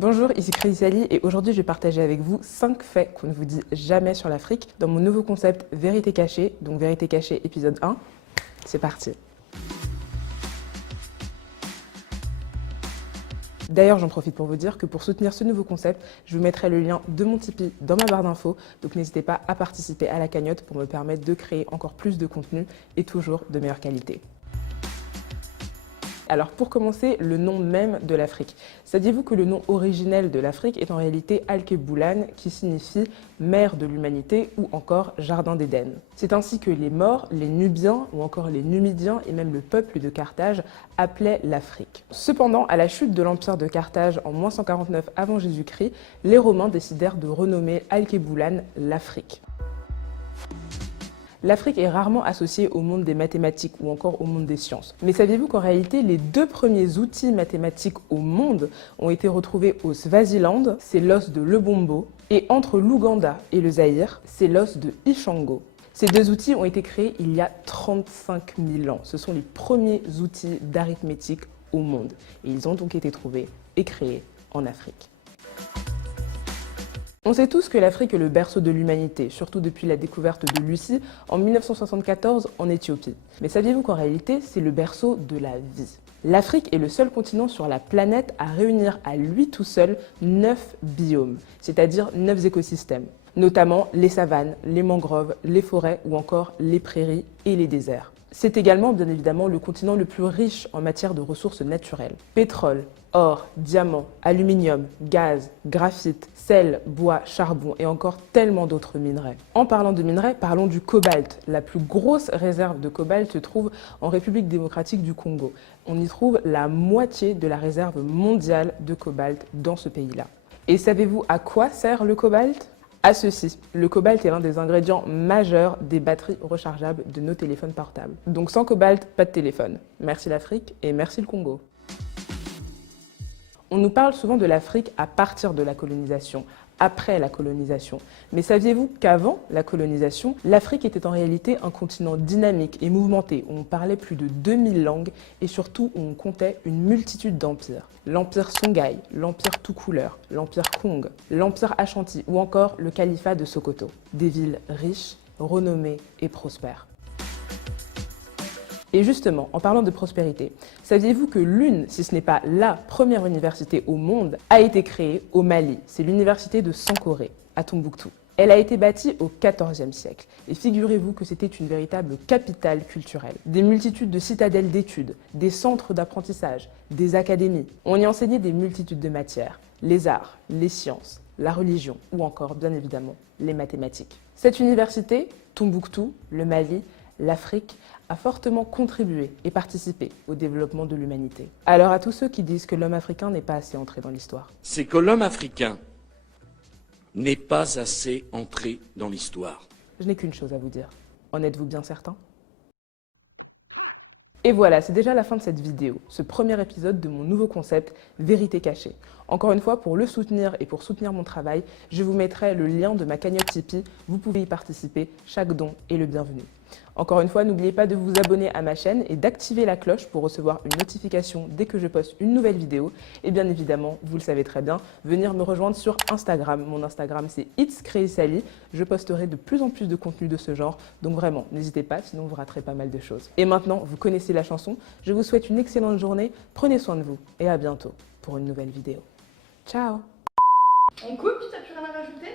Bonjour, ici Sally et aujourd'hui je vais partager avec vous 5 faits qu'on ne vous dit jamais sur l'Afrique dans mon nouveau concept Vérité cachée, donc Vérité cachée épisode 1. C'est parti. D'ailleurs, j'en profite pour vous dire que pour soutenir ce nouveau concept, je vous mettrai le lien de mon Tipeee dans ma barre d'infos, donc n'hésitez pas à participer à la cagnotte pour me permettre de créer encore plus de contenu et toujours de meilleure qualité. Alors pour commencer, le nom même de l'Afrique. Saviez-vous que le nom originel de l'Afrique est en réalité Alkebulan, qui signifie mère de l'humanité ou encore jardin d'Éden. C'est ainsi que les Maures, les Nubiens ou encore les Numidiens et même le peuple de Carthage appelaient l'Afrique. Cependant, à la chute de l'empire de Carthage en moins 149 avant Jésus-Christ, les Romains décidèrent de renommer Alkebulan l'Afrique. L'Afrique est rarement associée au monde des mathématiques ou encore au monde des sciences. Mais saviez-vous qu'en réalité, les 2 premiers outils mathématiques au monde ont été retrouvés au Swaziland, c'est l'os de Lebombo, et entre l'Ouganda et le Zaïre, c'est l'os de Ishango. Ces 2 outils ont été créés il y a 35 000 ans. Ce sont les premiers outils d'arithmétique au monde. Et ils ont donc été trouvés et créés en Afrique. On sait tous que l'Afrique est le berceau de l'humanité, surtout depuis la découverte de Lucie en 1974 en Éthiopie. Mais saviez-vous qu'en réalité, c'est le berceau de la vie? L'Afrique est le seul continent sur la planète à réunir à lui tout seul 9 biomes, c'est-à-dire 9 écosystèmes, notamment les savanes, les mangroves, les forêts ou encore les prairies et les déserts. C'est également, bien évidemment, le continent le plus riche en matière de ressources naturelles. Pétrole, or, diamant, aluminium, gaz, graphite, sel, bois, charbon et encore tellement d'autres minerais. En parlant de minerais, parlons du cobalt. La plus grosse réserve de cobalt se trouve en République démocratique du Congo. On y trouve la moitié de la réserve mondiale de cobalt dans ce pays-là. Et savez-vous à quoi sert le cobalt ? À ceci, le cobalt est l'un des ingrédients majeurs des batteries rechargeables de nos téléphones portables. Donc sans cobalt, pas de téléphone. Merci l'Afrique et merci le Congo. On nous parle souvent de l'Afrique à partir de la colonisation, après la colonisation. Mais saviez-vous qu'avant la colonisation, l'Afrique était en réalité un continent dynamique et mouvementé, où on parlait plus de 2000 langues et surtout où on comptait une multitude d'empires. L'empire Songhai, l'empire Toucouleur, l'empire Kong, l'empire Ashanti ou encore le califat de Sokoto. Des villes riches, renommées et prospères. Et justement, en parlant de prospérité, saviez-vous que l'une, si ce n'est pas la première université au monde, a été créée au Mali? C'est l'université de Sankoré, à Tombouctou. Elle a été bâtie au XIVe siècle. Et figurez-vous que c'était une véritable capitale culturelle. Des multitudes de citadelles d'études, des centres d'apprentissage, des académies. On y enseignait des multitudes de matières, les arts, les sciences, la religion ou encore, bien évidemment, les mathématiques. Cette université, Tombouctou, le Mali, l'Afrique, a fortement contribué et participé au développement de l'humanité. Alors à tous ceux qui disent que l'homme africain n'est pas assez entré dans l'histoire. C'est que l'homme africain n'est pas assez entré dans l'histoire. Je n'ai qu'une chose à vous dire. En êtes-vous bien certain? Et voilà, c'est déjà la fin de cette vidéo, ce premier épisode de mon nouveau concept Vérité cachée. Encore une fois, pour le soutenir et pour soutenir mon travail, je vous mettrai le lien de ma cagnotte Tipeee. Vous pouvez y participer, chaque don est le bienvenu. Encore une fois, n'oubliez pas de vous abonner à ma chaîne et d'activer la cloche pour recevoir une notification dès que je poste une nouvelle vidéo. Et bien évidemment, vous le savez très bien, venir me rejoindre sur Instagram. Mon Instagram, c'est itscraysally. Je posterai de plus en plus de contenu de ce genre. Donc vraiment, n'hésitez pas, sinon vous raterez pas mal de choses. Et maintenant, vous connaissez la chanson. Je vous souhaite une excellente journée. Prenez soin de vous et à bientôt pour une nouvelle vidéo. Ciao! On coupe, t'as plus rien à rajouter?